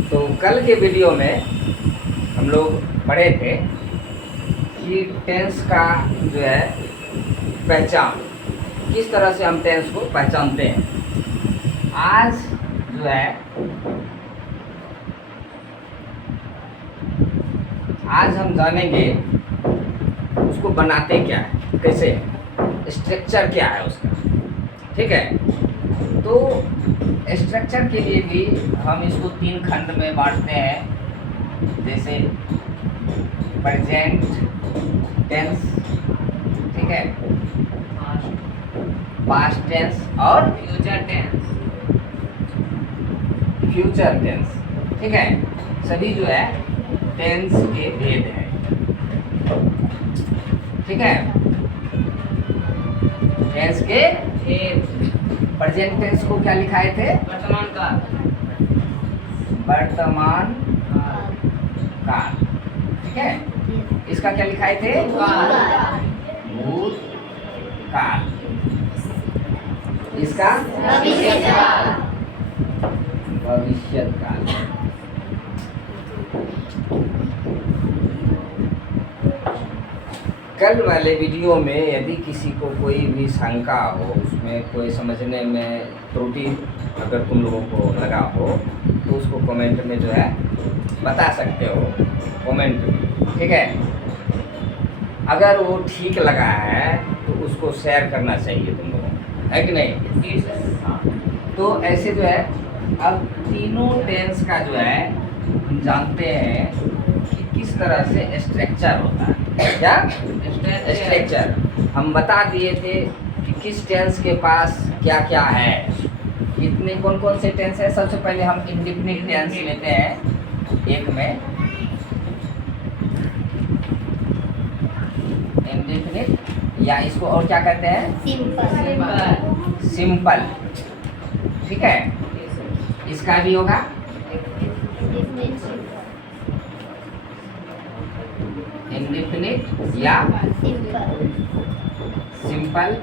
तो कल के वीडियो में हम लोग पढ़े थे कि टेंस का जो है पहचान, किस तरह से हम टेंस को पहचानते हैं। आज जो है आज हम जानेंगे उसको बनाते क्या है, कैसे, स्ट्रक्चर क्या है उसका। ठीक है, तो स्ट्रक्चर के लिए भी हम इसको 3 खंड में बांटते हैं, जैसे प्रेजेंट टेंस, ठीक है, पास्ट टेंस और फ्यूचर टेंस। ठीक है, सभी जो है टेंस के भेद हैं। ठीक है, टेंस के प्रेजेंट टेंस को क्या लिखाए थे? वर्तमान काल। ठीक है, इसका क्या लिखाए थे? भूत काल। इसका भविष्य काल। कल वाले वीडियो में यदि किसी को कोई भी शंका हो, उसमें कोई समझने में त्रुटि अगर तुम लोगों को लगा हो, तो उसको कमेंट में जो है बता सकते हो, कमेंट में। ठीक है, अगर वो ठीक लगा है तो उसको शेयर करना चाहिए तुम लोगों को, है कि नहीं? तो ऐसे जो है अब तीनों टेंस का जो है हम जानते हैं कि किस तरह से स्ट्रक्चर होता है। क्या स्ट्रक्चर हम बता दिए थे कि किस टेंस के पास क्या क्या है, कितने कौन कौन से टेंस है। सबसे पहले हम इंडेफिनिट टेंस लेते हैं एक में, इंडेफिनिट, या इसको और क्या कहते हैं? सिंपल। ठीक है, इसका भी होगा इंडेफिनिट या सिंपल,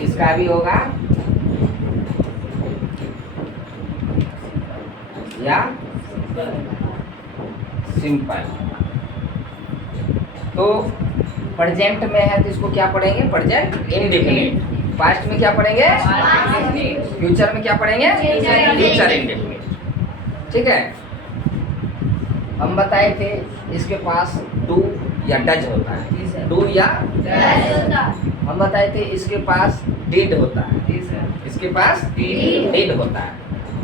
इसका भी होगा या सिंपल। तो प्रेजेंट में है तो इसको क्या पढ़ेंगे? Present indefinite. पास्ट में क्या पढ़ेंगे? फ्यूचर में क्या पढ़ेंगे? Future indefinite. ठीक है, हम बताए थे इसके पास डू या डज होता है, डू या हम बताए थे इसके पास डिड होता है, इसके पास डिड होता है,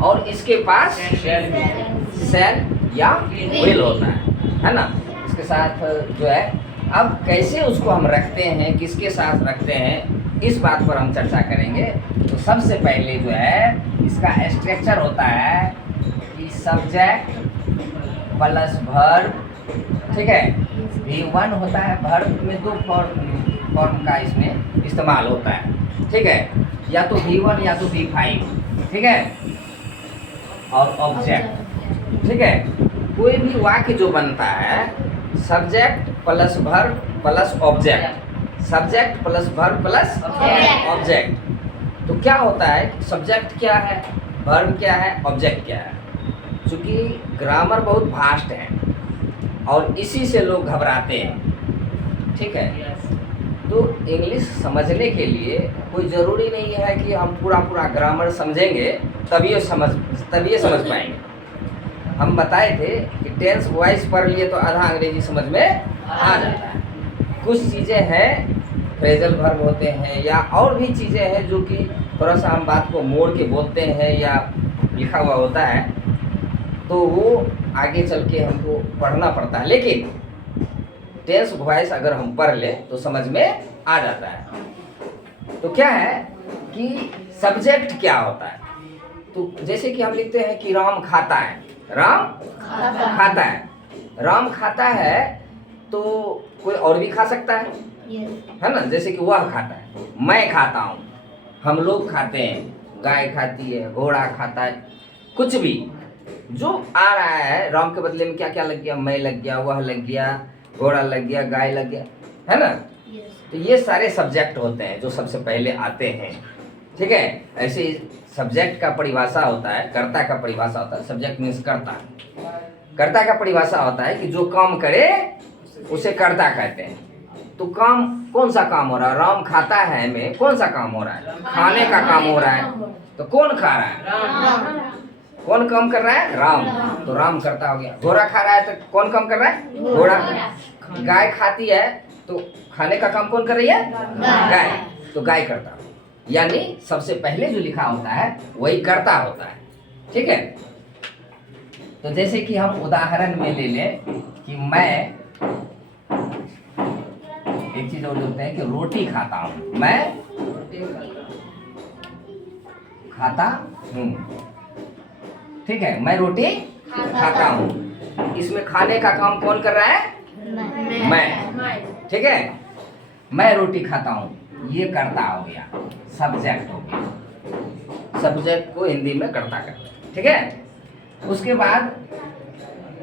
और इसके पास शैल या विल होता है ना। इसके साथ जो है अब कैसे उसको हम रखते हैं, किसके साथ रखते हैं, इस बात पर हम चर्चा करेंगे। तो सबसे पहले जो है इसका स्ट्रक्चर होता है कि सब्जेक्ट प्लस वर्ब। ठीक है, V1 होता है, वर्ब में 2 फॉर्म का इसमें इस्तेमाल होता है। ठीक है, या तो V1 या तो V5। ठीक है, और ऑब्जेक्ट। ठीक है, कोई भी वाक्य जो बनता है subject plus verb plus object, subject plus verb plus object. तो क्या होता है, सब्जेक्ट क्या है, वर्ब क्या है, ऑब्जेक्ट क्या है। चूँकि ग्रामर बहुत वास्ट है और इसी से लोग घबराते हैं। ठीक है, तो इंग्लिश समझने के लिए कोई ज़रूरी नहीं है कि हम पूरा ग्रामर समझेंगे तभी समझ पाएंगे। हम बताए थे कि टेंस वॉइस पढ़ लिए तो आधा अंग्रेजी समझ में आ जाता है। कुछ चीज़ें हैं, फ्रेजल वर्ब होते हैं या और भी चीज़ें हैं जो कि थोड़ा सा हम बात को मोड़ के बोलते हैं या लिखा हुआ होता है, तो वो आगे चल के हमको पढ़ना पड़ता है। लेकिन टेंस वॉइस अगर हम पढ़ लें तो समझ में आ जाता है। तो क्या है कि सब्जेक्ट क्या होता है, तो जैसे कि हम लिखते हैं कि राम खाता है, राम खाता है, राम खाता है, तो कोई और भी खा सकता है ना। जैसे कि वह खाता है, मैं खाता हूँ, हम लोग खाते हैं, गाय खाती है, घोड़ा खाता है, कुछ भी जो आ रहा है राम के बदले में क्या क्या लग गया, मैं लग गया, वह लग गया, घोड़ा लग गया, गाय लग गया, है ना। तो ये सारे सब्जेक्ट होते हैं जो सबसे पहले आते हैं। ठीक है, ऐसे सब्जेक्ट का परिभाषा होता है, कर्ता का परिभाषा होता है। सब्जेक्ट मीन्स कर्ता, कर्ता का परिभाषा होता है कि जो काम करे उसे कर्ता कहते हैं। तो काम, कौन सा काम हो रहा है? राम खाता है में कौन सा काम हो रहा है? खाने का काम हो रहा है। तो कौन खा रहा है? कौन काम कर रहा है? राम। तो राम कर्ता हो गया। घोड़ा खा रहा है तो कौन काम कर रहा है? घोड़ा। गाय खाती है तो खाने का काम कौन कर रही है? गाय। तो गाय कर्ता। यानी सबसे पहले जो लिखा होता है वही कर्ता होता है। ठीक है। तो जैसे कि हम उदाहरण में ले लें कि मैं, एक चीज और बोलते हैं कि रोटी खाता हूं। मैं खाता हूं। ठीक है, मैं रोटी खाता हूं। इसमें खाने का काम कौन कर रहा है? मैं। ठीक है, मैं रोटी खाता हूं, ये कर्ता हो गया, सब्जेक्ट हो गया। सब्जेक्ट को हिंदी में कर्ता कहते हैं। ठीक है। उसके बाद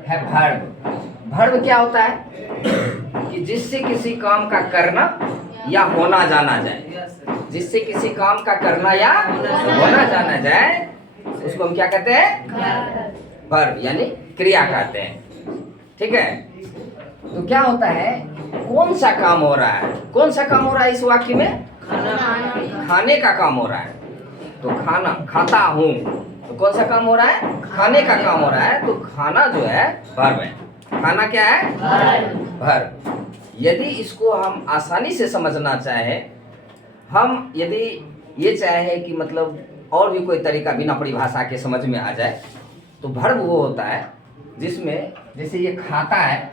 है वर्ब। वर्ब क्या होता है? कि जिससे किसी काम का करना या होना जाना जाए। जिससे किसी काम का करना या होना जाना जाए उसको हम क्या कहते हैं? वर्ब, यानी क्रिया कहते हैं। ठीक है। तो क्या होता है, कौन सा काम हो रहा है? कौन सा काम हो रहा है इस वाक्य में? खाने का काम हो रहा है। तो खाना, खाता हूं, तो कौन सा काम हो रहा है? खाने का काम हो रहा है। तो खाना जो है वर्ब है। खाना क्या है? वर्ब। यदि इसको हम आसानी से समझना चाहे, हम यदि ये चाहे कि मतलब और भी कोई तरीका बिना परिभाषा के समझ में आ जाए, तो वर्ब वो होता है जिसमें, जैसे ये खाता है,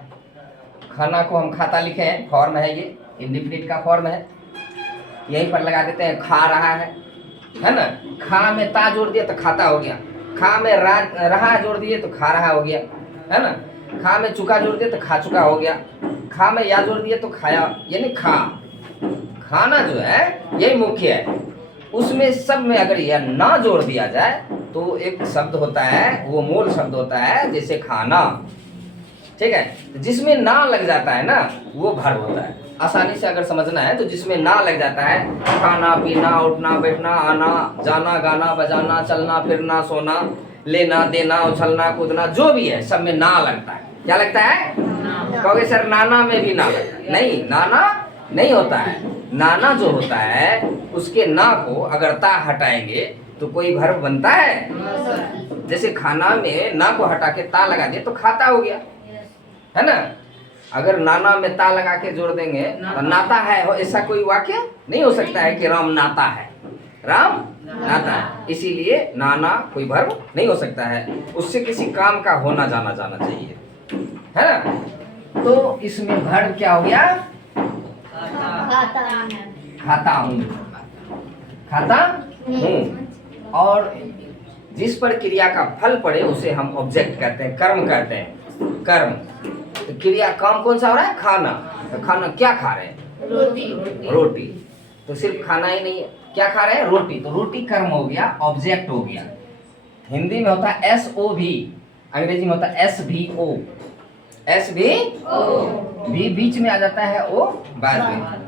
खाना को हम खाता लिखे हैं, फॉर्म है ये, इंडिफिनिट का फॉर्म है, यहीं पर लगा देते हैं खा रहा है ना। खा में ता जोड़ दिया तो खाता हो गया। खा में रहा जोड़ दिए तो खा रहा हो गया, है ना। खा में चुका जोड़ दिया तो खा चुका हो गया। खा में या जोड़ दिया तो खाया, यानी खा। खाना जो है यही मुख्य है। उसमें सब में अगर यह ना जोड़ दिया जाए तो एक शब्द होता है, वो मूल शब्द होता है, जैसे खाना। ठीक है। जिसमें ना लग जाता है ना वो वर्ब होता है। आसानी से अगर समझना है तो जिसमें ना लग जाता है, खाना पीना उठना बैठना आना जाना गाना बजाना चलना फिरना सोना लेना देना उछलना कूदना जो भी है सब में ना लगता है। क्या लगता है? कहोगे सर नाना में भी ना लगता है। नहीं, नाना नहीं होता है। नाना जो होता है उसके ना को अगर ता हटाएंगे तो कोई वर्ब बनता है? जैसे खाना में ना को हटा के ता लगा दिया तो खाता हो गया, है ना। अगर नाना में ता लगा के जोड़ देंगे तो नाता है, ऐसा कोई वाक्य नहीं हो सकता है कि राम नाता है। राम नाता है, इसीलिए नाना कोई वर्ब नहीं हो सकता है। उससे किसी काम का होना जाना जाना चाहिए, है ना। तो इसमें वर्ब क्या हो गया? खाता हूँ। खाता हूँ। और जिस पर क्रिया का फल पड़े उसे हम ऑब्जेक्ट कहते हैं, कर्म कहते हैं। कर्म, तो क्रिया काम कौन सा हो रहा है? खाना। तो खाना क्या खा रहे हैं? रोटी। रोटी। तो सिर्फ खाना ही नहीं है, क्या खा रहे हैं? रोटी। तो रोटी कर्म हो गया, ऑब्जेक्ट हो गया। हिंदी में होता है SOV, अंग्रेजी में होता है SVO। SVO भी बीच में आ जाता है, ओ बाद में।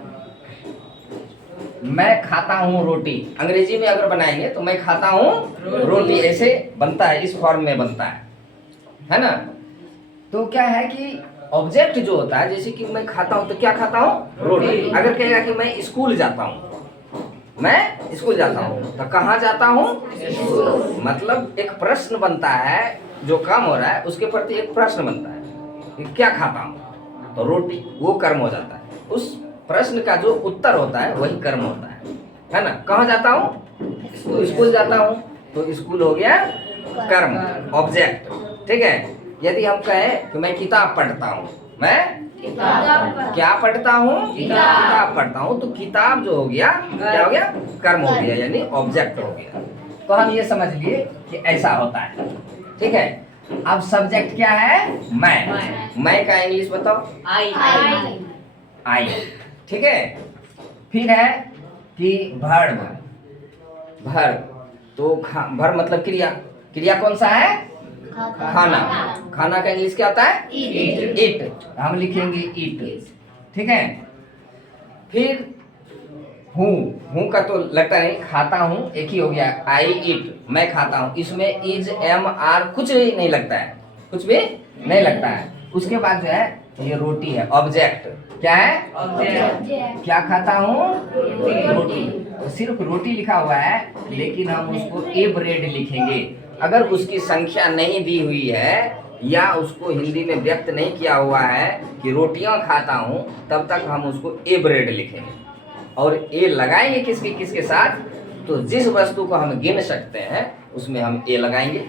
मैं खाता हूँ रोटी, अंग्रेजी में अगर बनाएंगे तो मैं खाता हूँ रोटी, ऐसे बनता है, इस फॉर्म में बनता है ना। तो क्या है कि ऑब्जेक्ट जो होता है, जैसे कि मैं खाता हूँ तो क्या खाता हूँ? रोटी। अगर कहेगा कि मैं स्कूल जाता हूँ, मैं स्कूल जाता हूँ, तो कहाँ जाता हूँ? मतलब एक प्रश्न बनता है, जो काम हो रहा है उसके प्रति एक प्रश्न बनता है कि क्या खाता हूँ, तो रोटी, वो कर्म हो जाता है। उस प्रश्न का जो उत्तर होता है वही कर्म होता है ना। कहाँ जाता हूँ? स्कूल जाता हूँ, तो स्कूल हो गया कर्म, ऑब्जेक्ट। ठीक है। यदि हम कहें कि मैं किताब पढ़ता हूँ, मैं क्या पढ़ता हूँ? किताब पढ़ता हूँ, तो किताब जो हो गया क्या हो गया? कर्म हो गया, यानी ऑब्जेक्ट हो गया। तो हम ये समझ लिए कि ऐसा होता है। ठीक है। अब सब्जेक्ट क्या है? मैं का इंग्लिश बताओ? आई। ठीक है। फिर है कि वर्ब। तो वर्ब मतलब क्रिया। क्रिया कौन सा है? खाना। खाना का इंग्लिश क्या होता है? ईट। हम लिखेंगे ईट। ठीक है। फिर हूँ का तो लगता नहीं, खाता हूँ एक ही हो गया, आई ईट, मैं खाता हूँ। इसमें इज एम आर कुछ नहीं लगता है, कुछ भी नहीं लगता है। उसके बाद जो है ये रोटी है, ऑब्जेक्ट क्या है? ऑब्जेक्ट। क्या खाता हूँ? रोटी। तो सिर्फ रोटी लिखा हुआ है, लेकिन हम उसको ए ब्रेड लिखेंगे। अगर उसकी संख्या नहीं दी हुई है या उसको हिंदी में व्यक्त नहीं किया हुआ है कि रोटियां खाता हूँ, तब तक हम उसको ए ब्रेड लिखेंगे। और ए लगाएंगे किसके साथ? तो जिस वस्तु को हम गिन सकते हैं उसमें हम ए लगाएंगे।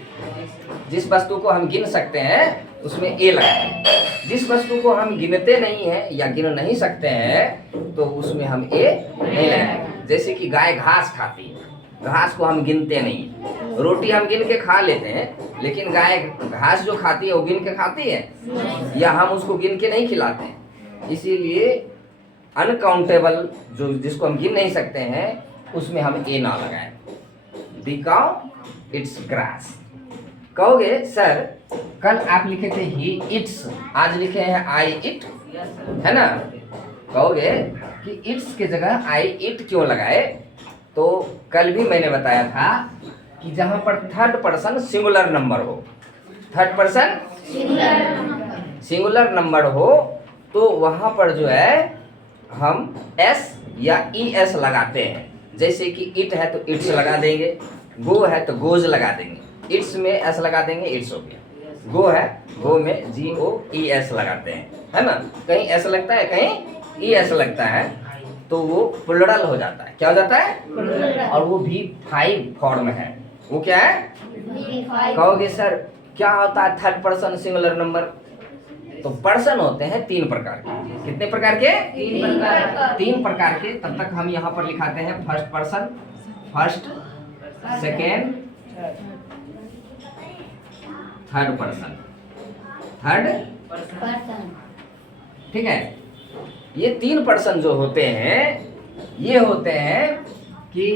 जिस वस्तु को हम गिन सकते हैं उसमें ए लगाएंगे। जिस वस्तु को हम गिनते नहीं है या गिन नहीं सकते हैं तो उसमें हम ए नहीं लगाएंगे। जैसे कि गाय घास खाती है, घास को हम गिनते नहीं। रोटी हम गिन के खा लेते हैं, लेकिन गाय घास जो खाती है वो गिन के खाती है या हम उसको गिन के नहीं खिलाते हैं। इसीलिए अनकाउंटेबल जो जिसको हम गिन नहीं सकते हैं उसमें हम ए ना लगाएं। दी काउ इट्स ग्रास। कहोगे सर कल आप लिखे थे ही इट्स, आज लिखे हैं आई इट, है ना? कहोगे कि इट्स के जगह आई इट क्यों लगाए? तो कल भी मैंने बताया था कि जहां पर थर्ड पर्सन सिंगुलर नंबर हो, थर्ड पर्सन सिंगुलर नंबर हो, तो वहां पर जो है हम एस या ई एस लगाते हैं। जैसे कि इट है तो इट्स लगा देंगे, गो है तो गोज लगा देंगे, इट्स में एस लगा देंगे, इट्स हो गया। गो है, गो में जी ओ ई एस लगाते हैं, है ना? कहीं एस लगता है, कहीं ई एस लगता है, तो वो प्लुरल हो जाता है। क्या हो जाता है? और वो भी 5 फॉर्म है। वो क्या है? कहोगे सर क्या होता है थर्ड पर्सन सिंगुलर नंबर? तो पर्सन होते हैं 3 प्रकार के। कितने प्रकार के? 3 प्रकार के। तब तक हम यहाँ पर लिखाते हैं first person, first, second, third person, third. ठीक है? ये 3 पर्सन जो होते हैं ये होते हैं कि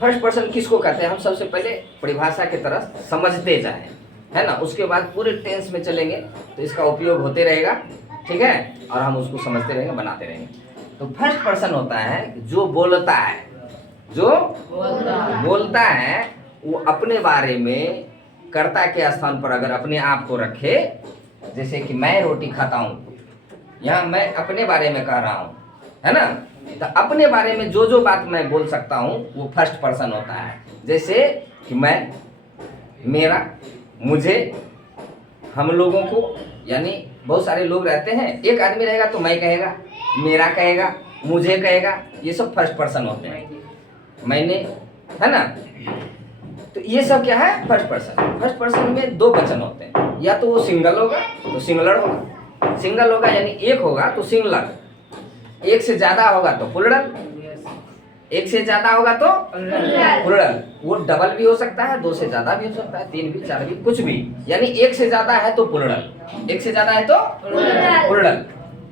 फर्स्ट पर्सन किसको कहते हैं? हम सबसे पहले परिभाषा की तरह समझते जाएं, है ना? उसके बाद पूरे टेंस में चलेंगे तो इसका उपयोग होते रहेगा, ठीक है? और हम उसको समझते रहेंगे, बनाते रहेंगे। तो फर्स्ट पर्सन होता है जो बोलता है, जो बोलता है वो अपने बारे में कर्ता के स्थान पर अगर अपने आप को रखे, जैसे कि मैं रोटी खाता हूँ, यहाँ मैं अपने बारे में कह रहा हूँ, है ना? तो अपने बारे में जो जो बात मैं बोल सकता हूँ वो फर्स्ट पर्सन होता है। जैसे कि मैं, मेरा, मुझे, हम लोगों को, यानी बहुत सारे लोग रहते हैं, एक आदमी रहेगा तो मैं कहेगा, मेरा कहेगा, मुझे कहेगा, ये सब फर्स्ट पर्सन होते हैं। मैंने, है ना? तो ये सब क्या है? First person. फर्स्ट पर्सन में 2 वचन होते हैं, या तो वो सिंगल होगा तो सिंगुलर होगा, सिंगल होगा यानी एक होगा तो सिंगुलर, एक से ज्यादा होगा तो प्लुरल, एक से ज्यादा होगा तो प्लुरल। वो डबल भी हो सकता है, 2 से ज्यादा भी हो सकता है, 3 भी, 4 भी, कुछ भी, यानी एक से ज्यादा है तो प्लुरल, एक से ज्यादा है तो प्लुरल।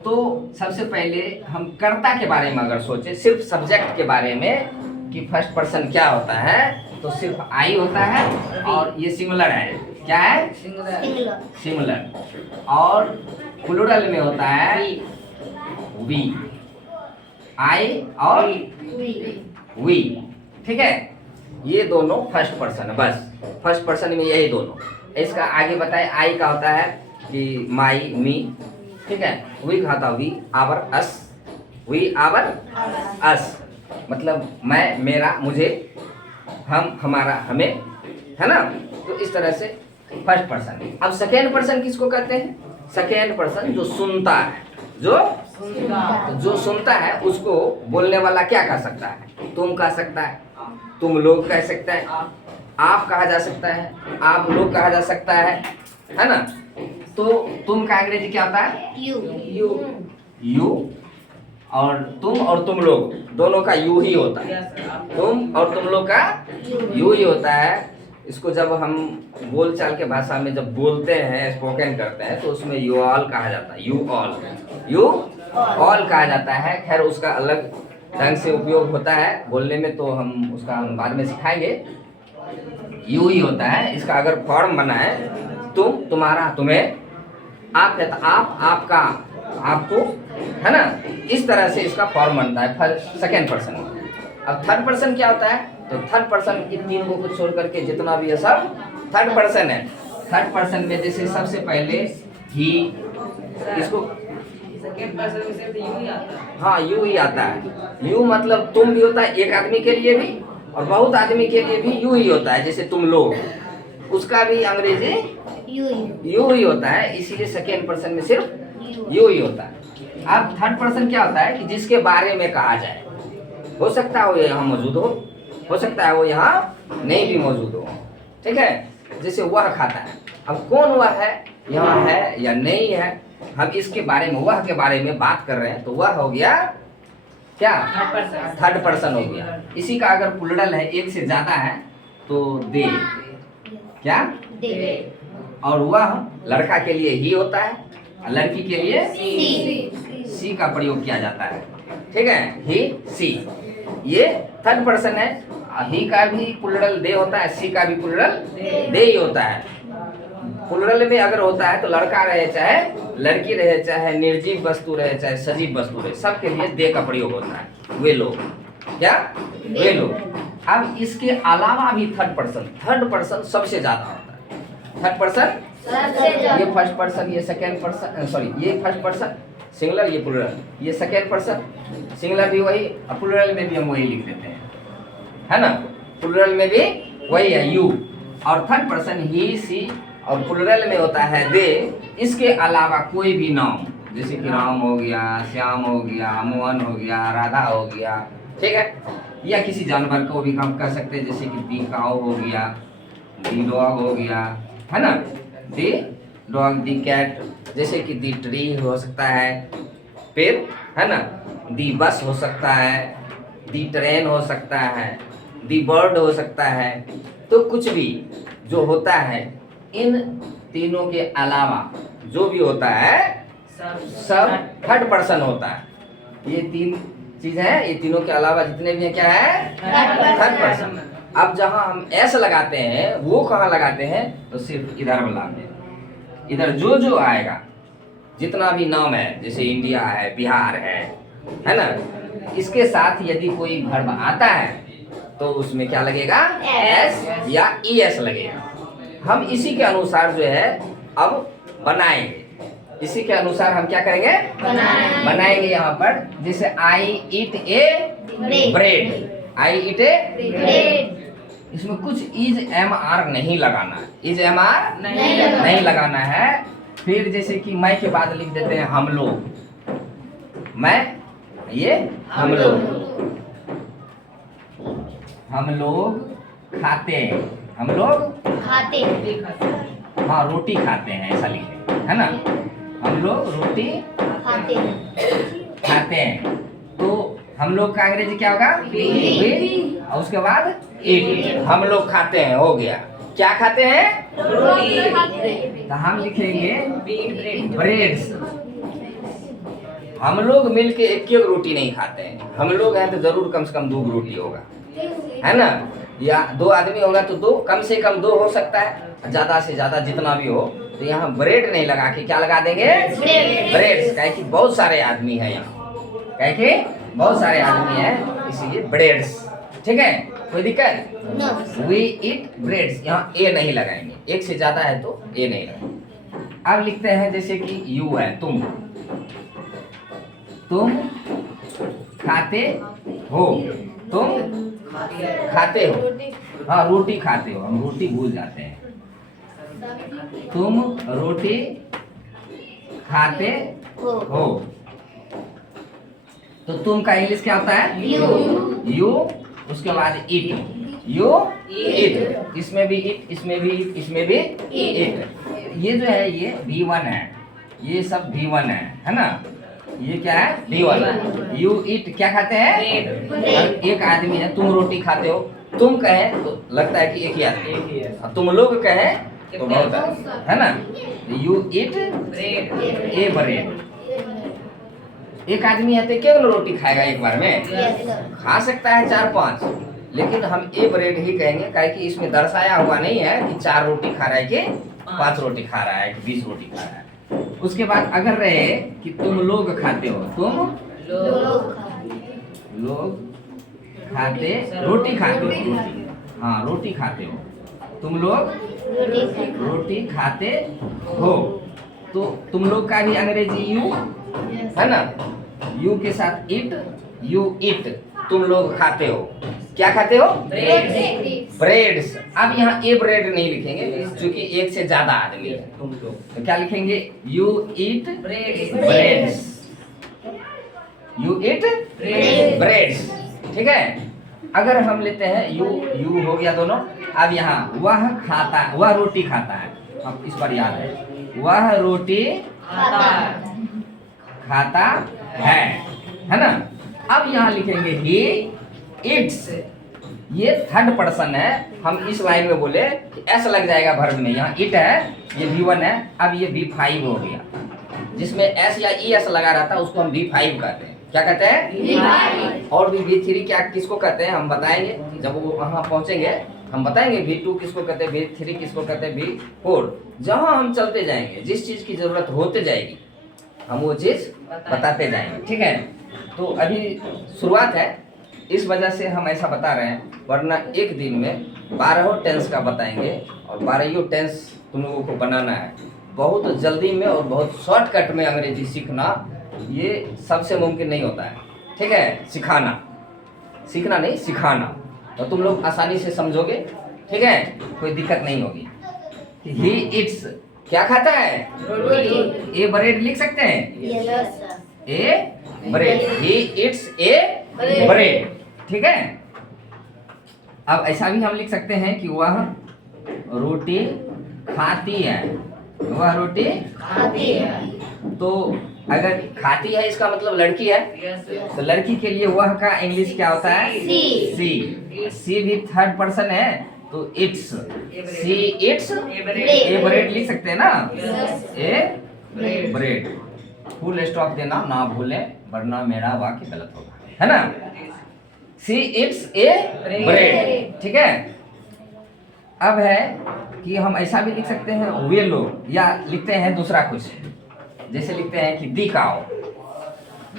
तो सबसे पहले हम कर्ता के बारे में अगर सोचे, सिर्फ सब्जेक्ट के बारे में कि फर्स्ट पर्सन क्या होता है, तो सिर्फ आई होता है और ये सिंगुलर है। क्या है? सिंगुलर। और प्लुरल में होता है वी, आई और वी, ठीक है? ये दोनों फर्स्ट पर्सन है, बस फर्स्ट पर्सन में यही दोनों। इसका आगे बताए, आई का होता है कि माई, मी, ठीक है? वी का होता we, our, us, we, our, us, मतलब मैं, मेरा, मुझे, हम, हमारा, हमें, है ना? तो इस तरह से फर्स्ट पर्सन। अब सेकेंड पर्सन किसको कहते हैं? सेकेंड पर्सन जो सुनता है, जो सुनता है उसको बोलने वाला क्या कह सकता है? तुम कह सकता है, तुम लोग कह सकता है, आप कहा जा सकता है, आप लोग कहा जा सकता है ना? तो तुम का अंग्रेजी क्या होता है? यू। और तुम लोग दोनों का यू ही होता है। तुम और तुम लोग का यू ही होता है। इसको जब हम बोलचाल के भाषा में जब बोलते हैं, स्पोकन करते हैं, तो उसमें यू ऑल कहा जाता है, यू ऑल कहा जाता है। खैर उसका अलग ढंग से उपयोग होता है बोलने में, तो हम उसका बाद में सिखाएंगे। यू ही होता है। इसका अगर फॉर्म बना है, तुम, तुम्हारा, तुम्हें, आप है तो आप, आपका, आपको, है ना? इस तरह से इसका फॉर्म बनता है सेकेंड पर्सन। अब थर्ड पर्सन क्या होता है? तो थर्ड पर्सन इन 3 को छोड़ करके जितना भी है सब थर्ड पर्सन थर्ड पर्सन में जैसे सबसे पहले ही, इसको सेकंड पर्सन में सिर्फ यू ही आता है। हाँ यू ही आता है। यू मतलब तुम भी होता है एक आदमी के लिए भी, और बहुत आदमी के लिए भी यू ही होता है। जैसे तुम लोग, उसका भी अंग्रेजी यू ही होता है, इसीलिए सेकेंड पर्सन में सिर्फ यू ही होता है। अब थर्ड पर्सन क्या होता है कि जिसके बारे में कहा जाए, हो सकता है वो यहाँ मौजूद हो सकता है वो यहाँ नहीं भी मौजूद हो, ठीक है। जैसे वह खाता है, अब कौन वह है, यहाँ है या नहीं है, हम इसके बारे में, वह के बारे में बात कर रहे हैं, तो वह हो गया क्या, थर्ड पर्सन हो गया। इसी का अगर प्लूरल है, एक से ज्यादा है, तो दे, क्या, और वह लड़का के लिए ही होता है, लड़की के लिए सी का प्रयोग किया जाता है, ठीक है, ही सी। ये थर्ड पर्सन है। ही का भी प्लूरल दे होता है, सी का भी प्लूरल दे ही होता है। प्लूरल में अगर होता है तो लड़का रहे चाहे लड़की रहे, चाहे निर्जीव वस्तु रहे चाहे सजीव वस्तु रहे, सबके लिए दे का प्रयोग होता है। वे लोग, क्या, वे लोग। अब इसके अलावा भी थर्ड पर्सन सबसे ज्यादा होता है। थर्ड पर्सन, ये फर्स्ट पर्सन, ये सेकेंड पर्सन, सॉरी ये फर्स्ट पर्सन सिंगुलर, ये प्लूरल, ये सेकेंड पर्सन सिंगुलर भी वही, और प्लूरल में भी हम वही लिख देते हैं, है ना। प्लूरल में भी वही है यू, और थर्ड पर्सन ही सी, और प्लूरल में होता है दे। इसके अलावा कोई भी नाम, जैसे कि राम हो गया, श्याम हो गया, मोहन हो गया, राधा हो गया, ठीक है, या किसी जानवर को भी हम कह सकते हैं, जैसे कि दी काऊ हो गया, दी डॉग हो गया, है ना, दी डॉग, दी कैट, जैसे कि दी ट्री हो सकता है, पेड़, है ना, दी बस हो सकता है, दी ट्रेन हो सकता है, दी बर्ड हो सकता है। तो कुछ भी जो होता है, इन तीनों के अलावा जो भी होता है सब थर्ड पर्सन होता है। ये तीन चीज है, ये तीनों के अलावा जितने भी हैं क्या है, थर्ड पर्सन। अब जहां हम एस लगाते हैं, वो कहाँ लगाते हैं, तो सिर्फ इधर वाला में, इधर जो आएगा, जितना भी नाम है, जैसे इंडिया है, बिहार है ना, इसके साथ यदि कोई वर्ब आता है तो उसमें क्या लगेगा, एस या ई एस लगेगा। हम इसी के अनुसार जो है अब बनाएंगे, इसी के अनुसार हम क्या करेंगे, बनाएंगे यहाँ पर। जैसे आई ईट ए ब्रेड, आई ईट ए ब्रेड, इसमें कुछ इज एम आर नहीं लगाना है, इज एम आर नहीं लगाना है। फिर जैसे कि मैं के बाद लिख देते हैं हम लोग, मैं, ये हम लोग खाते हैं, हम लोग हाँ रोटी खाते हैं, ऐसा लिखे, है ना, हम लोग रोटी खाते हैं। तो हम लोग का अंग्रेजी क्या होगा, और उसके बाद ईट, हम लोग खाते हैं हो गया। क्या खाते हैं, रोटी। तो हम लिखेंगे ब्रेड्स। हम लोग मिलके एक रोटी नहीं खाते हैं, हम लोग हैं तो जरूर कम से कम 2 रोटी होगा, है ना, या 2 आदमी होगा तो 2, कम से कम 2 हो सकता है, ज्यादा से ज्यादा जितना भी हो। तो यहाँ ब्रेड नहीं लगा के क्या लगा देंगे, ब्रेड्स, कहे कि बहुत सारे आदमी है यहाँ, कहे कि बहुत सारे आदमी है, इसीलिए ब्रेड्स, ठीक है, कोई दिक्कत। वी ईट ब्रेड्स, यहाँ ए नहीं लगाएंगे, एक से ज्यादा है तो ए नहीं लगाएंगे। अब लिखते हैं जैसे कि यू है, तुम खाते हो, तुम खाते हो, हाँ रोटी खाते हो, हम रोटी भूल जाते हैं, तुम रोटी खाते हो। तो तुम का इंग्लिश क्या होता है, यू, उसके बाद इट, यू इट, इसमें भी इट, इसमें भी इट, इसमें भी इट। ये जो है ये V1 है, ये सब V1 है ना, ये क्या है V1। यू इट क्या खाते हैं, एक आदमी है, तुम रोटी खाते हो, तुम कहे तो लगता है कि एक ही आदमी है, तुम लोग कहे तो बहुत है ना। यू इट ए ब्रेड, एक आदमी है तो केवल रोटी खाएगा एक बार में, खा सकता है 4-5, लेकिन हम ए ब्रेड ही कहेंगे, काहे कि इसमें दर्शाया हुआ नहीं है कि 4 रोटी खा रहा है कि 5 रोटी खा रहा है कि 20 रोटी खा रहा है। उसके बाद अगर रहे कि तुम लोग खाते हो, तुम लोग खाते, रोटी खाते हो, रोटी, हाँ रोटी खाते हो, तुम लोग रोटी खाते हो। तो तुम लोग का भी अंग्रेजी यू है ना, यू के साथ इट, यू इट, तुम लोग खाते हो। क्या खाते हो? ब्रेड्स। अब यहाँ ए ब्रेड नहीं लिखेंगे क्योंकि एक से ज्यादा आदमी है तुम लोग, तो क्या लिखेंगे? You eat breads, you eat breads. ठीक है। अगर हम लेते हैं यू, यू हो गया दोनों। अब यहाँ वह खाता, वह रोटी खाता है। अब इस पर याद है, वह रोटी खाता है ना। अब यहाँ लिखेंगे ही इट्स। ये थर्ड पर्सन है। हम इस लाइन में बोले एस लग जाएगा वर्ब में। यहाँ इट है, ये V1 है, अब ये V5 हो गया। जिसमें एस या ई एस लगा रहता है उसको हम V5 कहते हैं। क्या कहते हैं? और भी V3 क्या किसको कहते हैं हम बताएंगे, जब वो वहाँ पहुँचेंगे हम बताएंगे। V2 किसको कहते हैं, V3 किसको कहते हैं, V4। जहाँ हम चलते जाएंगे, जिस चीज़ की जरूरत होते जाएगी हम वो चीज़ बताते जाएंगे। ठीक है। तो अभी शुरुआत है, इस वजह से हम ऐसा बता रहे हैं, वरना एक दिन में 12 टेंस का बताएंगे और 12 टेंस तुम लोगों को बनाना है। बहुत जल्दी में और बहुत शॉर्टकट में अंग्रेजी सीखना ये सबसे मुमकिन नहीं होता है। ठीक है। सिखाना, सीखना नहीं सिखाना, और तुम लोग आसानी से समझोगे। ठीक है, कोई दिक्कत नहीं होगी। ही इट्स क्या खाता है? ए ब्रेड लिख सकते हैं, ए ब्रेड, ही इट्स ए ब्रेड। ठीक है। अब ऐसा भी हम लिख सकते हैं कि वह रोटी खाती है, वह रोटी खाती है। तो अगर खाती है इसका मतलब लड़की है, तो लड़की के लिए वह का इंग्लिश क्या होता है? सी। सी भी थर्ड पर्सन है, तो it's, see it's a bread लिख सकते हैं ना, ए ब्रेड। फुल स्टॉप देना ना भूलें, वरना मेरा वाक्य गलत होगा, है ना। See it's a bread. ठीक है। अब है कि हम ऐसा भी लिख सकते हैं वे लोग, या लिखते हैं दूसरा कुछ, जैसे लिखते हैं कि दी काऊ,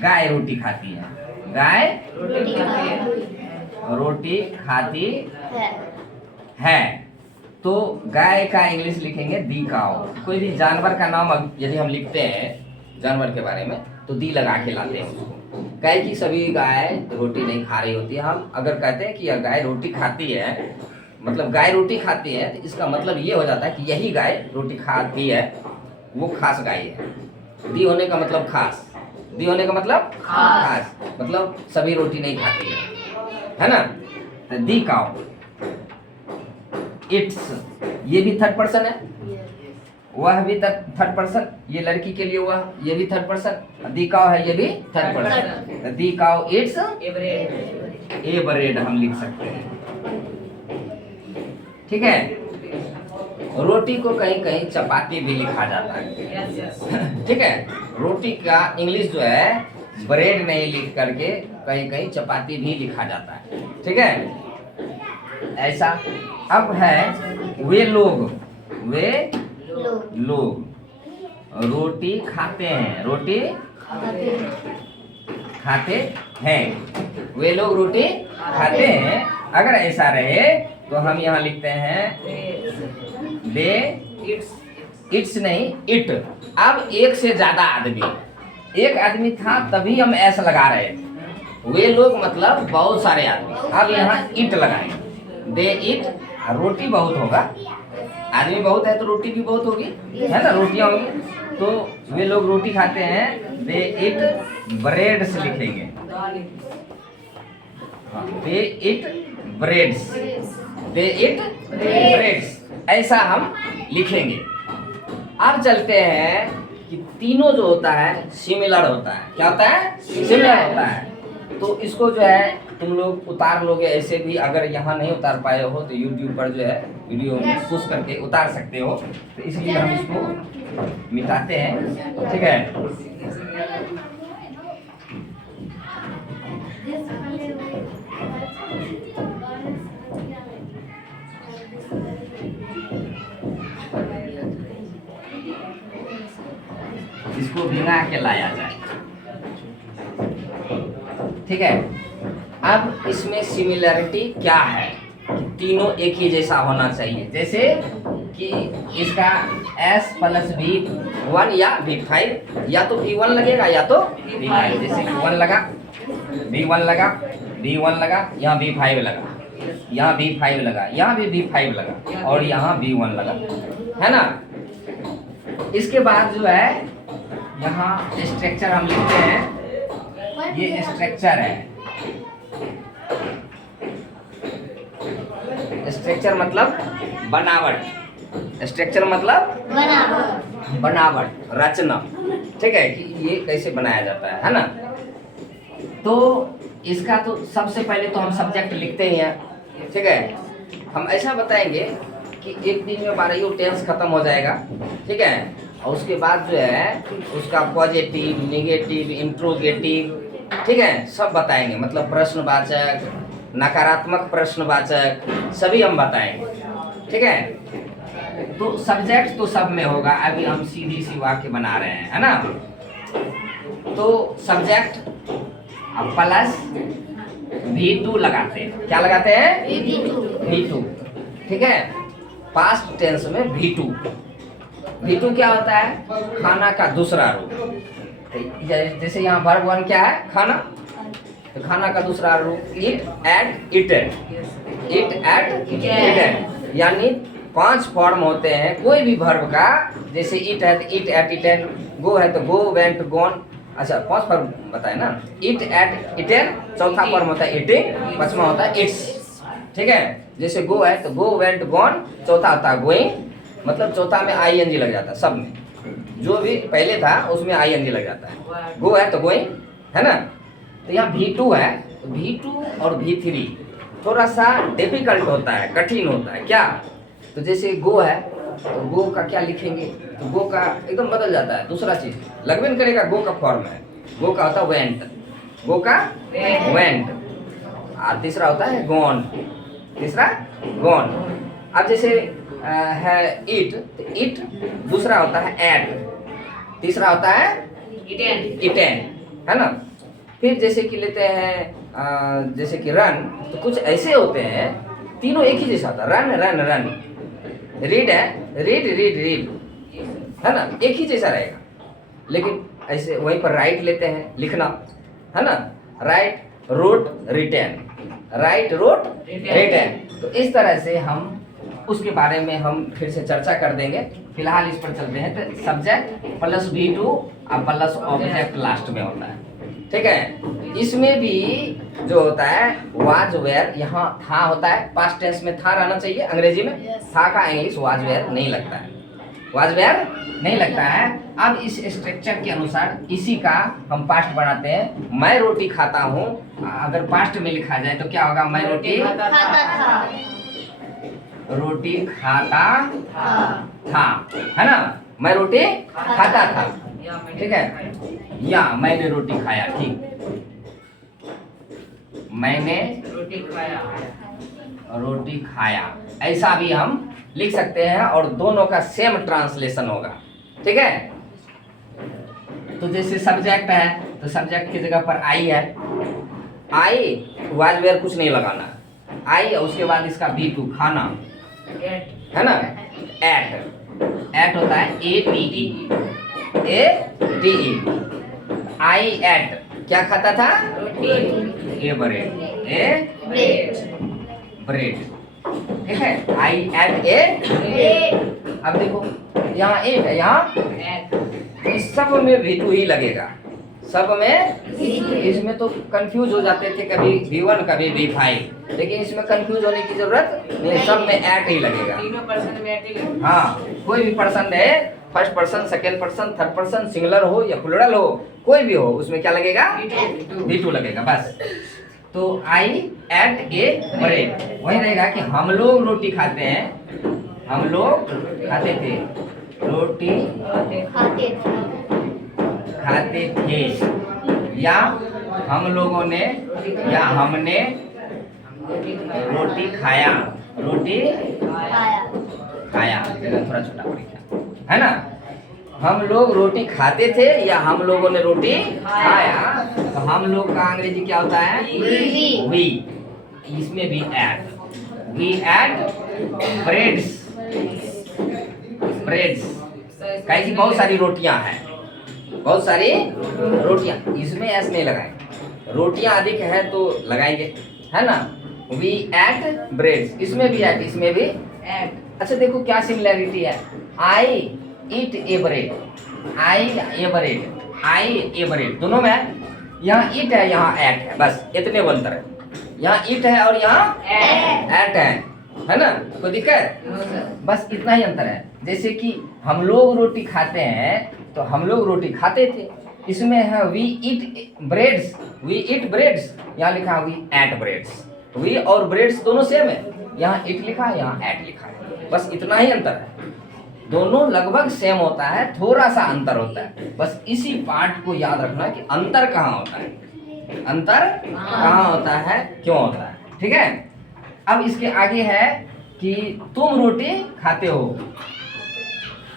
गाय रोटी खाती है, गाय रोटी खाती है। तो गाय का इंग्लिश लिखेंगे दी काऊ। कोई भी जानवर का नाम यदि हम लिखते हैं जानवर के बारे में, तो दी लगा के लाते हैं उसको। गाय की सभी गाय रोटी नहीं खा रही होती है। हम अगर कहते हैं कि यह गाय रोटी खाती है, मतलब गाय रोटी खाती है, तो इसका मतलब ये हो जाता है कि यही गाय रोटी खाती है, वो खास गाय है। दी होने का मतलब खास, दी होने का मतलब खास, मतलब सभी रोटी नहीं खाती है ना। तो दी काऊ, इट्स, ये भी थर्ड पर्सन है, वह भी थर्ड पर्सन, ये लड़की के लिए वह, ये भी थर्ड पर्सन, दी काऊ है, ये भी third person. The cow it's a bread हम लिख सकते हैं। ठीक है। रोटी को कहीं कहीं चपाती भी लिखा जाता है। ठीक है। रोटी का इंग्लिश जो है ब्रेड नहीं लिख करके कहीं कहीं चपाती भी लिखा जाता है। ठीक है। ऐसा। अब है वे लोग, वे लोग रोटी खाते हैं, रोटी खाते हैं, वे लोग रोटी खाते हैं। अगर ऐसा रहे तो हम यहाँ लिखते हैं दे इट्स नहीं इट। अब एक से ज्यादा आदमी, एक आदमी था तभी हम ऐसा लगा रहे थे, वे लोग मतलब बहुत सारे आदमी। अब यहाँ इट लगाएंगे, दे इट, रोटी बहुत होगा, आदमी बहुत है तो रोटी भी बहुत होगी, है ना, रोटियां होंगी। तो वे लोग रोटी खाते हैं, दे इट ब्रेड्स लिखेंगे, they eat breads, they eat breads, ऐसा हम लिखेंगे। अब चलते हैं कि तीनों जो होता है सिमिलर होता है। क्या होता है? सिमिलर होता है। तो इसको जो है तुम लोग उतार लोगे ऐसे भी। अगर यहाँ नहीं उतार पाए हो तो YouTube पर जो है वीडियो में पुश करके उतार सकते हो। तो इसलिए हम इसको मिटाते हैं। ठीक है। इसको भिंगा के लाया जाए। ठीक है। अब इसमें सिमिलरिटी क्या है? तीनों एक ही जैसा होना चाहिए। जैसे कि इसका S प्लस V1 या V5, या तो V1 लगेगा या तो V5। जैसे V1 लगा, V1 लगा, V1 लगा, यहाँ V5 लगा, यहाँ V5 लगा, यहाँ भी V5 लगा और यहाँ V1 लगा, है ना। इसके बाद जो है यहाँ स्ट्रक्चर हम लिखते हैं, ये स्ट्रक्चर है। स्ट्रक्चर मतलब बनावट, स्ट्रक्चर मतलब बनावट, रचना, ठीक है, कि ये कैसे बनाया जाता है ना। तो इसका तो सबसे पहले तो हम सब्जेक्ट लिखते ही हैं, ठीक है। हम ऐसा बताएंगे कि एक दिन में 12 टेंस खत्म हो जाएगा, ठीक है। और उसके बाद जो है उसका पॉजिटिव, नेगेटिव, इंट्रोगेटिव, ठीक है, सब बताएंगे। मतलब प्रश्नवाचक, नकारात्मक प्रश्नवाचक सभी हम बताएंगे, ठीक है। तो सब्जेक्ट तो सब में होगा। अभी हम सीधी सी वाक्य बना रहे हैं, है ना। तो सब्जेक्ट प्लस V2 लगाते हैं। क्या लगाते हैं? V2, ठीक है। पास्ट टेंस में V2 क्या होता है? खाना का दूसरा रूप। जैसे यहाँ वर्ब 1 क्या है? खाना, तो खाना का दूसरा रूप ईट, एट, ईटेन, ईट, एट, ईटेन, यानी 5 फॉर्म होते हैं कोई भी वर्ब का। जैसे ईट है तो ईट, एट, ईटेन, गो है तो गो, वेंट, गॉन। अच्छा 5 फॉर्म बताए ना, ईट, एट, ईटेन, चौथा फॉर्म होता है ईटिंग, 5वां होता है इट्स, ठीक है। जैसे गो है तो गो, वेंट, गॉन, चौथा होता है गोइंग, मतलब चौथा में ING लग जाता है। सब में जो भी पहले था उसमें ING लग जाता है। गो है तो गोइंग, है ना। तो यहाँ V2 है, तो V2 और V3 थोड़ा सा डिफिकल्ट होता है, कठिन होता है। क्या? तो जैसे गो है तो गो का क्या लिखेंगे, तो गो का एकदम बदल जाता है, दूसरा चीज लगभग नहीं करेगा। गो का फॉर्म है, गो का होता है वेंट, गो का वेंट, और तीसरा होता है गॉन, तीसरा गॉन। अब जैसे है ईट, तो ईट दूसरा होता है एट, तीसरा होता है ईटेन, है ना। फिर जैसे कि लेते हैं जैसे कि रन, तो कुछ ऐसे होते हैं तीनों एक ही जैसा होता है। Run, run, run. रीड है, रीड, रीड, रीड, है ना, एक ही जैसा रहेगा। लेकिन ऐसे वहीं पर राइट लेते हैं, लिखना, है ना। Write, wrote, written, write, wrote, written. तो इस तरह से हम उसके बारे में हम फिर से चर्चा कर देंगे। फिलहाल इस पर चलते हैं। तो सब्जेक्ट प्लस V2 और प्लस ऑब्जेक्ट लास्ट में होता है, ठीक है। इसमें भी जो होता है वाज वेयर, यहाँ था होता है, पास्ट टेंस में था रहना चाहिए। अंग्रेजी में था का इंग्लिश वाज वेयर नहीं लगता है, वाज वेयर नहीं लगता है। अब इस स्ट्रक्चर के अनुसार इसी का हम पास्ट बनाते हैं। मैं रोटी खाता हूँ, अगर पास्ट में लिखा जाए तो क्या होगा? मैं रोटी खाता था, रोटी खाता था, है ना। मैं रोटी खाता था, ठीक है। या मैंने रोटी खाया, ठीक, मैंने रोटी खाया, ऐसा भी हम लिख सकते हैं। और दोनों का सेम ट्रांसलेशन होगा, ठीक है। तो जैसे सब्जेक्ट है तो सब्जेक्ट की जगह पर आई है, आई वाज वेयर कुछ नहीं लगाना, आई, उसके बाद इसका V2 खाना, है ना। एट, एट होता है ATE, ATE। आई एट क्या खाता था? ए ब्रेड, ब्रेड, ठीक है। आई एट ए। अब देखो यहाँ एट है, यहाँ इस सब में V2 ही लगेगा, सब में। इसमें तो कंफ्यूज हो जाते थे, कभी V1 कभी V5, लेकिन इसमें कंफ्यूज होने की जरूरत नहीं, सब में एट ही लगेगा। तीनों पर्सन में एट ही लगेगा। हाँ, कोई भी पर्सन है, first person, second person, third person, singular हो या प्लूरल हो, कोई भी हो, उसमें क्या लगेगा? V2 लगेगा, बस। तो आई एट ए ब्रेड वही रहेगा कि हम लोग रोटी खाते हैं, हम लोग खाते थे, रोटी खाते थे, या हम लोगों ने, या हमने रोटी खाया, रोटी खाया, थोड़ा छोटा पड़ेगा, है ना। हम लोग रोटी खाते थे या हम लोगों ने रोटी खाया, तो हम लोग का अंग्रेजी क्या होता है? वी। इसमें भी ate, we ate breads, breads कहीं की बहुत सारी रोटियां हैं, बहुत सारी रोटियां, इसमें एस नहीं लगाएंगे, रोटियां अधिक है तो लगाएंगे, है ना। वी एट ब्रेड्स, इसमें भी एट, इसमें भी एट। अच्छा देखो क्या सिमिलैरिटी है, आई ईट ए ब्रेड, आई ए ब्रेड, आई ए ब्रेड, दोनों में यहाँ ईट है यहाँ एट है, बस इतने अंतर है, यहाँ ईट है और यहाँ एट है ना, कोई दिक्कत, बस इतना ही अंतर है। जैसे कि हम लोग रोटी खाते हैं तो हम लोग रोटी खाते थे, इसमें है we eat breads, we eat breads, यहाँ लिखा है वी एट ब्रेड्स, वी और ब्रेड्स दोनों सेम है, यहाँ ईट लिखा है यहाँ एट लिखा है, बस इतना ही अंतर है, दोनों लगभग सेम होता है, थोड़ा सा अंतर होता है, बस इसी पार्ट को याद रखना कि अंतर कहाँ होता है, अंतर कहाँ होता है, क्यों होता है, ठीक है। अब इसके आगे है कि तुम रोटी खाते हो,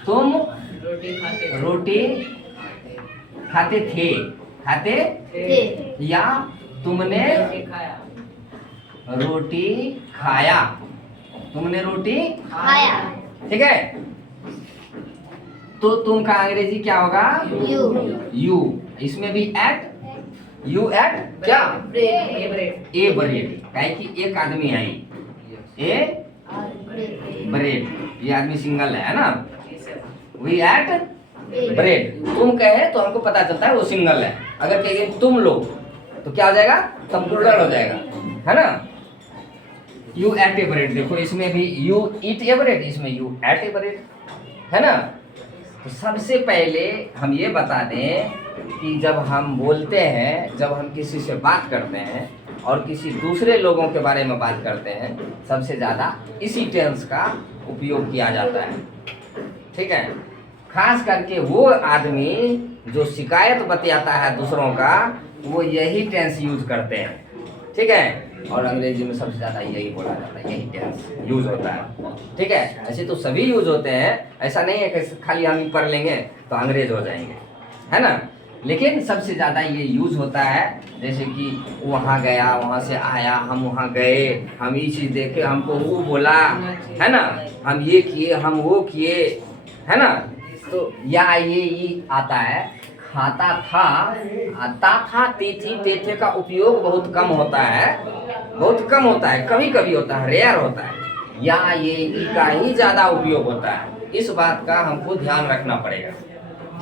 तुम रोटी खाते थे, खाते या तुमने रोटी खाया, तुमने रोटी खाया, ठीक है। तो तुम का अंग्रेजी क्या होगा, यू, इसमें भी एट, यू एट क्या, ए ब्रेड, काहे कि एक आदमी आई, ए ब्रेड, ये आदमी सिंगल है ना, वी एट ब्रेड, तुम कहे तो हमको पता चलता है वो सिंगल है, अगर कहेंगे तुम लोग तो क्या हो जाएगा, तब प्लूरल हो जाएगा, है ना। यू एट ए ब्रेड, देखो इसमें भी यू ईट ए ब्रेड, इसमें यू एट ए ब्रेड, है ना। तो सबसे पहले हम ये बता दें कि जब हम बोलते हैं, जब हम किसी से बात करते हैं और किसी दूसरे लोगों के बारे में बात करते हैं, सबसे ज़्यादा इसी टेंस का उपयोग किया जाता है, ठीक है। खास करके वो आदमी जो शिकायत बतियाता है दूसरों का, वो यही टेंस यूज करते हैं, ठीक है। और अंग्रेजी में सबसे ज़्यादा यही बोला जाता है, यही टेंस यूज होता है, ठीक है। ऐसे तो सभी यूज होते हैं, ऐसा नहीं है कि खाली हम पढ़ लेंगे तो अंग्रेज हो जाएंगे, है ना। लेकिन सबसे ज़्यादा ये यूज होता है, जैसे कि वहाँ गया, वहाँ से आया, हम वहाँ गए, हम ये चीज़ देखे, हमको वो बोला, है ना, हम ये किए, हम वो किए, है ना। तो या ये आता है, खाता था, आता था, ती थी, ते थे का उपयोग बहुत कम होता है, बहुत कम होता है, कभी कभी होता है, रेयर होता है, या ये का ही ज़्यादा उपयोग होता है, इस बात का हमको ध्यान रखना पड़ेगा,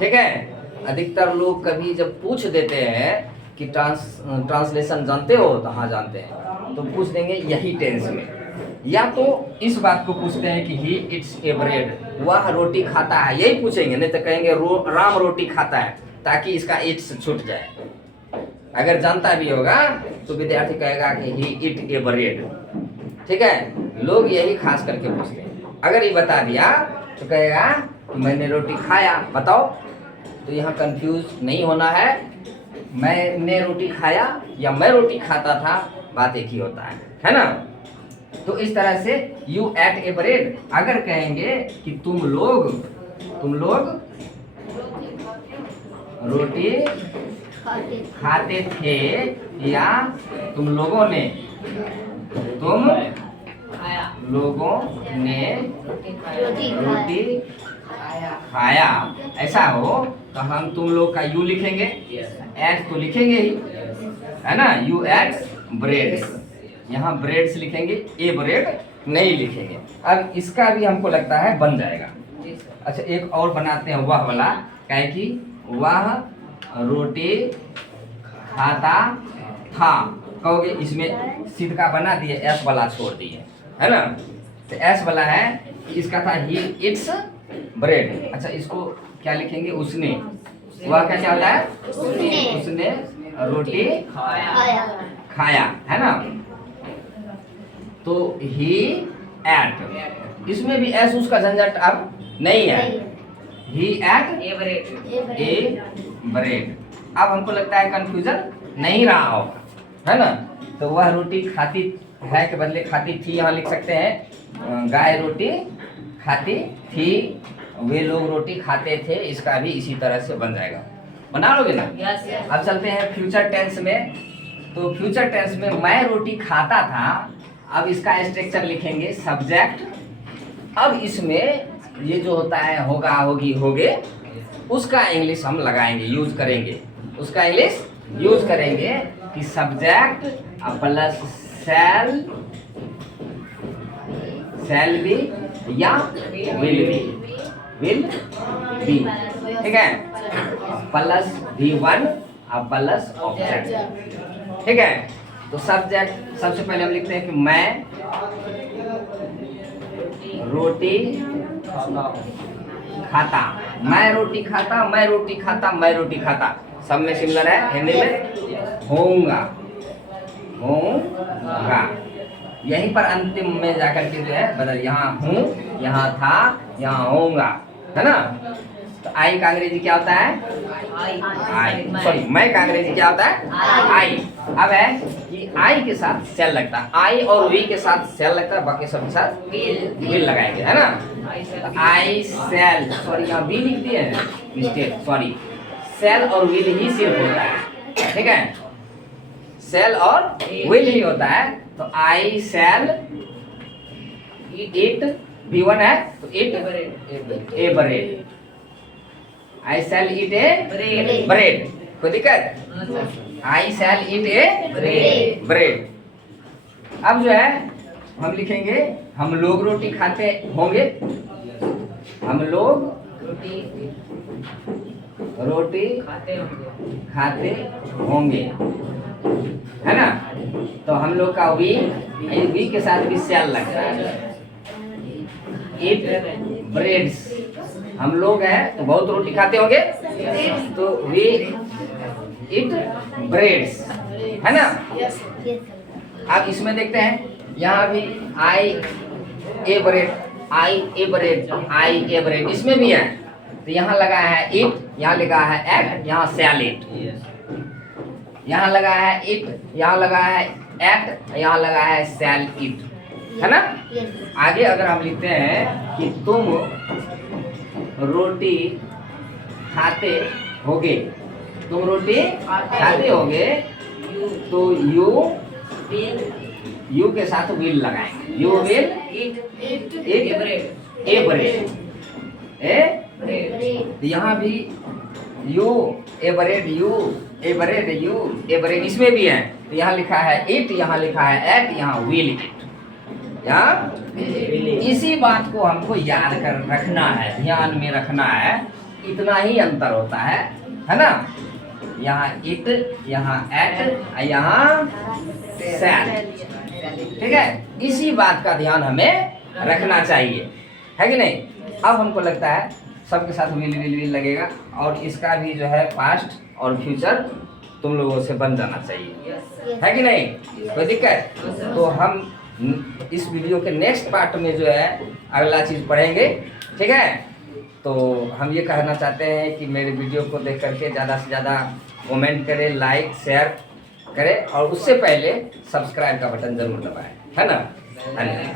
ठीक है। अधिकतर लोग कभी जब पूछ देते हैं कि ट्रांसलेशन जानते हो, तो हाँ जानते हैं, तो पूछ देंगे यही टेंस में, या तो इस बात को पूछते हैं कि ही इट्स ए ब्रेड, वह रोटी खाता है, यही पूछेंगे, नहीं तो कहेंगे राम रोटी खाता है, ताकि इसका इट्स छूट जाए। अगर जानता भी होगा तो विद्यार्थी कहेगा कि ही इट ए ब्रेड, ठीक है। लोग यही खास करके पूछते हैं, अगर ये बता दिया तो कहेगा कि मैंने रोटी खाया, बताओ। तो यहाँ कंफ्यूज नहीं होना है, मैंने रोटी खाया या मैं रोटी खाता था, बात एक ही होता है ना। तो इस तरह से यू एट ए ब्रेड, अगर कहेंगे कि तुम लोग रोटी खाते थे या तुम लोगों ने रोटी खाया, ऐसा हो तो हम तुम लोग का यू लिखेंगे, एट तो लिखेंगे ही, है ना, यू एट ब्रेड्स, यहाँ ब्रेड्स लिखेंगे, ए ब्रेड नहीं लिखेंगे। अब इसका भी हमको लगता है बन जाएगा। अच्छा एक और बनाते हैं वह वाला, क्या कि वह रोटी खाता था, कहोगे इसमें सिद्ध का बना दिए, एस वाला छोड़ दिए, है ना। तो एस वाला है, इसका था ही इट्स ब्रेड। अच्छा इसको क्या लिखेंगे, उसने, वह क्या होता है, उसने रोटी खाया, है ना। तो ही एट, इसमें भी एस उसका झंझट अब नहीं है, ही एट ए ब्रेड। अब हमको लगता है कंफ्यूजन नहीं रहा होगा, है ना। तो वह रोटी खाती है के बदले खाती थी यहाँ लिख सकते हैं, गाय रोटी खाती थी, वे लोग रोटी खाते थे, इसका भी इसी तरह से बन जाएगा, बना लोगे ना। अब चलते हैं फ्यूचर टेंस में। तो फ्यूचर टेंस में मैं रोटी खाता था, अब इसका स्ट्रक्चर लिखेंगे सब्जेक्ट। अब इसमें ये जो होता है होगा, होगी, होगे, उसका इंग्लिश हम लगाएंगे, यूज करेंगे। उसका इंग्लिश यूज करेंगे कि subject plus shall, shall be या विल बी, ठीक है, प्लस V1 और प्लस ऑब्जेक्ट, ठीक है। तो सब्जेक्ट सबसे पहले हम लिखते हैं कि मैं रोटी खाता, मैं रोटी खाता, मैं रोटी खाता, मैं रोटी खाता, सब में सिमिलर है। हिंदी में होऊंगा, होऊंगा, यहीं पर अंतिम में जाकर के जो है बदल, यहाँ हूँ, यहाँ था, यहाँ होऊंगा, है ना। तो आई का अंग्रेजी क्या होता है? आई, सॉरी, मैं का अंग्रेजी क्या होता है? आई। अब है कि आई के साथ सेल लगता है, आई और वी के साथ सेल लगता है, बाकी सब के साथ विल लगाएंगे, है ना। आई सेल, सॉरी यहाँ वी लिख दिए हैं, मिस्टेक, सॉरी, सेल और विल ही सिर्फ होता है, ठीक है, सेल और विल ही होता है। तो आई सेल इट, V1 है तो it a bread, I sell it a bread, कोई दिक्कत? I sell it a bread. अब जो है हम लिखेंगे हम लोग रोटी खाते होंगे, हम लोग रोटी खाते होंगे, है ना। तो हम लोग का वी के साथ भी सेल लगता है। इट ब्रेड्स, हम लोग हैं तो बहुत रोटी खाते होंगे, तो वी इट ब्रेड्स, है ना। अब इसमें देखते हैं, यहाँ भी आई ए ब्रेड, आई ए ब्रेड, आई ए ब्रेड, इसमें भी है। तो यहाँ लगा है इट, यहाँ लिखा है एक्ट, यहाँ सेल इट, यहाँ लगा है इट, यहाँ लगा है एक्ट, यहाँ लगा है सेल इट, है ना। आगे अगर हम लिखते हैं कि तुम रोटी खाते होगे, तुम रोटी खाते होगे, तो यू के साथ विल लगाएंगे, you will it a bread, यहाँ भी U A bread, U A bread, U A bread, इसमें भी है। तो यहाँ लिखा है इट, यहाँ लिखा है एक्ट, यहाँ विल इट, यहाँ इसी बात को हमको याद कर रखना है, ध्यान में रखना है, इतना ही अंतर होता है ना। यहाँ इट, यहाँ एक्ट, यहाँ सेल, ठीक है, इसी बात का ध्यान हमें रखना चाहिए, है कि नहीं। अब हमको लगता है सबके साथ विल लगेगा, और इसका भी जो है पास्ट और फ्यूचर तुम लोगों से बन जाना चाहिए, है कि नहीं, कोई दिक्कत। तो हम इस वीडियो के नेक्स्ट पार्ट में जो है अगला चीज़ पढ़ेंगे, ठीक है। तो हम ये कहना चाहते हैं कि मेरे वीडियो को देख करके ज़्यादा से ज़्यादा कमेंट करें, लाइक शेयर करें, और उससे पहले सब्सक्राइब का बटन ज़रूर दबाएं, है ना। धन्यवाद।